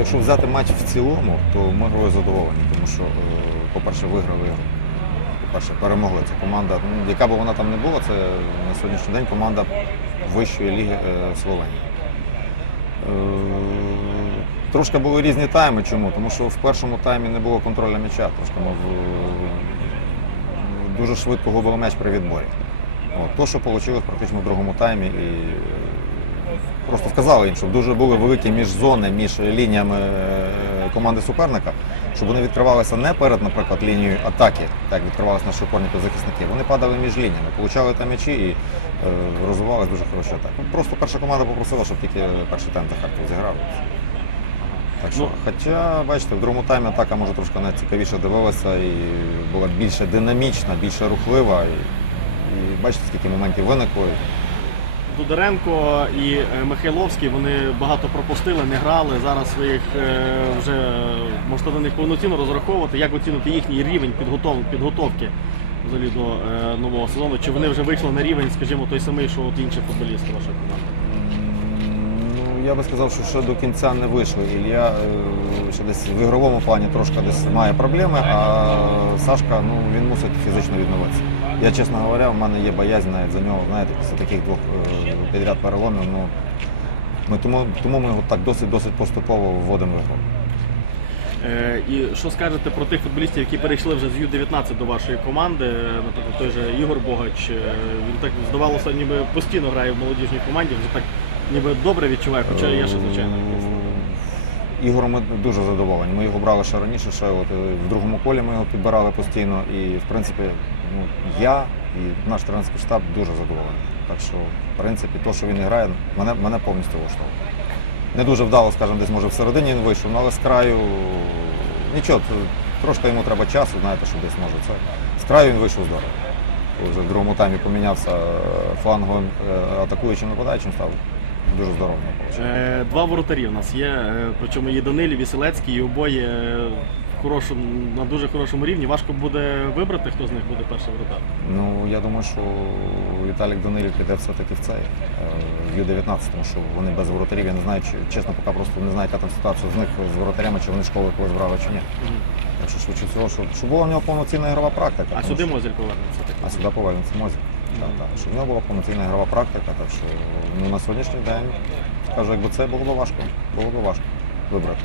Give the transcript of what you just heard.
якщо взяти матч в цілому, то ми грою задоволені, тому що, е, по-перше, виграли. По-перше, перемогли. Це команда, ну, яка б вона там не була, це на сьогоднішній день команда вищої ліги е, Словенії. Е, Трошки були різні тайми. Чому? Тому що в першому таймі не було контролю м'яча. Трошки ми дуже швидко губили м'яч при відборі. От, то, що вийшло практично в другому таймі, і просто вказали їм, щоб дуже були великі міжзони між лініями е, команди суперника, щоб вони відкривалися не перед, наприклад, лінією атаки, так як відкривалися наші опорники захисники. Вони падали між лініями, получали там м'ячі і е, розвивалися дуже хороші атаки. Ну, Просто перша команда попросила, щоб тільки перший тайм за Харків зіграв. Так що, Ну. хоча, бачите, в другому таймі атака може трошки найцікавіше дивилася і була більше динамічна, більше рухлива. І, і бачите, скільки моментів виникло. Дударенко і е, Михайловський вони багато пропустили, не грали. Зараз ви їх е, вже можете на них повноцінно розраховувати. Як оцінити їхній рівень підготов- підготовки взагалі до е, нового сезону? Чи вони вже вийшли на рівень, скажімо, той самий, що от інші футболісти вашої команди? Я би сказав, що ще до кінця не вийшли. Ілля е, ще десь в ігровому плані трошки десь має проблеми, а Сашка ну, він мусить фізично відновитися. Я, чесно говоря, в мене є боязнь навіть за нього, знаєте, після таких двох е, підряд переломів. Ну, ми тому, тому ми його так досить досить поступово вводимо в ігру. Е, І що скажете про тих футболістів, які перейшли вже з Ю-19 до вашої команди? Наприклад, той же Ігор Богач. Він так здавалося, ніби постійно грає в молодіжній команді, вже так ніби добре відчуває, хоча є ще звичайно. якісь. Е, Ігорем ми дуже задоволені. Ми його брали ще раніше, ще от, е, в другому колі ми його підбирали постійно. І в принципі, ну, я і наш тренерський штаб дуже задоволені. Так що, в принципі, то, що він грає, мене, мене повністю влаштовує. Не дуже вдало, скажімо, десь може всередині він вийшов, але з краю нічого, трошки йому треба часу, знаєте, що десь може це. З краю він вийшов здорово. Вже в другому таймі помінявся е, фланговим е, атакуючим нападаючим став. Дуже здорово. Е, Два воротарі у нас є, е, причому є Данилі, Віселецький, і обоє е, в хорошому, на дуже хорошому рівні. Важко буде вибрати, хто з них буде перший воротар. Ну, я думаю, що Віталік Данилів піде все-таки в цей е, в Ю-19, тому що вони без воротарів. Я не знаю, чи чесно, поки просто не знаю, яка там ситуація з них з воротарями, чи вони школи колись брали, чи ні. Так що швидше всього, щоб була в нього повноцінна ігрова практика. А тому сюди що- Мозель повернеться. так А сюди повернеться Мозіль. Так, так. Що в нього була повноцінна ігрова практика, так що ну, на сьогоднішній день, скажу, якби це було б важко, було б важко вибрати.